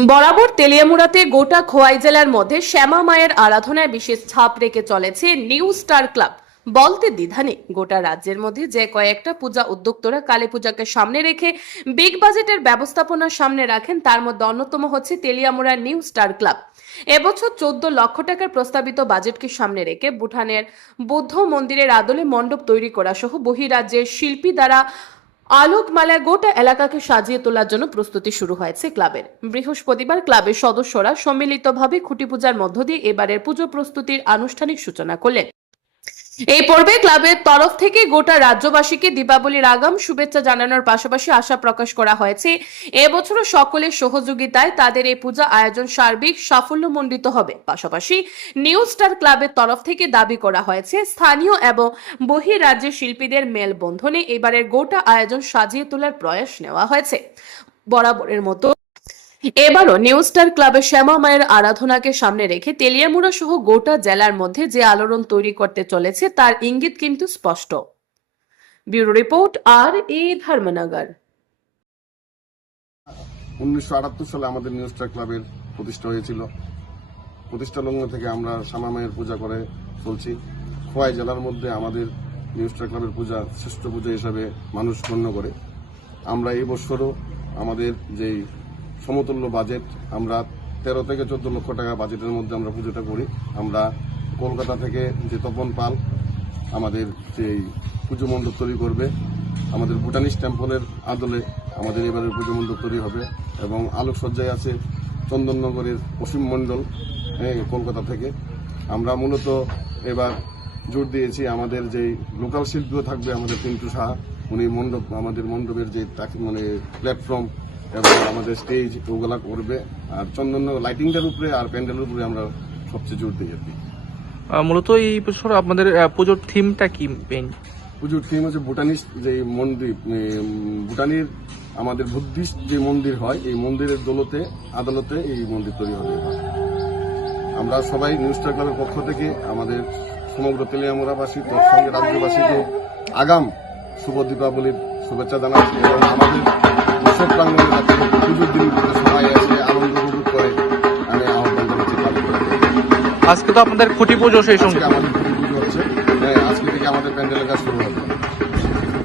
বরাবর তেলিয়ামুড়াতে গোটা খোয়াই জেলার মধ্যে শ্যামা মায়ের আরাধনায় বিশেষ ছাপ রেখে চলেছে নিউ স্টার ক্লাব। বলতে দ্বিধা গোটা রাজ্যের মধ্যে যে কয়েকটা পূজা উদ্যোক্তরা কালী পূজাকে সামনে রেখে বিগ বাজেটের ব্যবস্থাপনা সামনে রাখেন, তার মধ্যে অন্যতম হচ্ছে তেলিয়ামুড়ার নিউ স্টার ক্লাব। এবছর চোদ্দ লক্ষ টাকার প্রস্তাবিত বাজেটকে সামনে রেখে ভুটানের বৌদ্ধ মন্দিরের আদলে মণ্ডপ তৈরি করা সহ বহিরাজ্যের শিল্পী দ্বারা আলোকমালায় গোটা এলাকাকে সাজিয়ে তোলার জন্য প্রস্তুতি শুরু হয়েছে ক্লাবের। বৃহস্পতিবার ক্লাবের সদস্যরা সম্মিলিতভাবে খুঁটি পূজার মধ্য দিয়ে এবারের পুজো প্রস্তুতির আনুষ্ঠানিক সূচনা করলেন। এই পর্বে ক্লাবের তরফ থেকে গোটা রাজ্যবাসীকে দীপাবলির আগাম শুভেচ্ছা জানানোর পাশাপাশি আশা প্রকাশ করা হয়েছে। এবছরও সকলের সহযোগিতায় তাদের এই পূজা আয়োজন সার্বিক সাফল্যমণ্ডিত হবে। পাশাপাশি নিউ স্টার ক্লাবের তরফ থেকে দাবি করা হয়েছে, স্থানীয় এবং বহিরাজ্যের শিল্পীদের মেলবন্ধনে এবারের গোটা আয়োজন সাজিয়ে তোলার প্রয়াস নেওয়া হয়েছে। বরাবরের মতো এবারও নিউ স্টার ক্লাবের শ্যামা মায়ের আরাধনাকে সামনে রেখে তেলিয়ামুড়া সহ গোটা জেলার মধ্যে যে আলোড়ন তৈরি করতে চলেছে, তার ইঙ্গিত কিন্তু স্পষ্ট। ব্যুরো রিপোর্ট আর এ ধর্মনগর। উনিশশো আটাত্তর সালে আমাদের নিউ স্টার ক্লাবের প্রতিষ্ঠা হয়েছিল। প্রতিষ্ঠা লগ্ন থেকে আমরা শ্যামা মায়ের পূজা করে চলছি। খোয়াই জেলার মধ্যে আমাদের নিউ স্টার ক্লাবের পূজা, শ্রেষ্ঠ পূজা হিসাবে মানুষ গণ্য করে। আমরা এই বছরও আমাদের যেই সমতুল্য বাজেট আমরা তেরো থেকে চোদ্দ লক্ষ টাকা বাজেটের মধ্যে আমরা পুজোটা করি। আমরা কলকাতা থেকে যে তপন পাল আমাদের যেই পুজো মণ্ডপ তৈরি করবে আমাদের ভুটানিস টেম্পলের আদলে আমাদের এবারের পুজো মণ্ডপ তৈরি হবে এবং আলোকসজ্জায় আছে চন্দননগরের অসীম মণ্ডল হ্যাঁ, কলকাতা থেকে। আমরা মূলত এবার জোর দিয়েছি আমাদের যেই লোকাল শিল্পীও থাকবে আমাদের পিন্টু সাহা উনি মণ্ডপ আমাদের মণ্ডপের যে মানে প্ল্যাটফর্ম এবং আমাদের স্টেজ ওগুলা করবে। আর চন্দননগর লাইটিংটার উপরে আর প্যান্ডেলের উপরে আমরা সবচেয়ে জোর দিই আর কি মূলত এই বছর আপনাদের পুজোর থিমটা কি পুজোর থিম হচ্ছে ভুটানিস যে মন্দির ভুটানির আমাদের বুদ্ধিস্ট যে মন্দির হয় এই মন্দিরের দোলতে আদালতে এই মন্দির তৈরি হবে। আমরা সবাই নিউজ স্টার ক্লাবের পক্ষ থেকে আমাদের সমগ্র তেলিয়ামুড়াবাসী তোর সঙ্গে রাজ্যবাসীকে আগাম শুভ দীপাবলির শুভেচ্ছা জানাচ্ছি এবং আমাদের বাংলার কাছে পুজোর দিনগুলোতে সবাই এসে আনন্দ উপভোগ করে আমি আহ্বান থেকে। আজকে তো আপনাদের খুঁটি পুজো সেই সঙ্গে। আমাদের খুঁটি পুজো হচ্ছে। হ্যাঁ আজকে থেকে আমাদের প্যান্ডেলের কাজ শুরু হবে।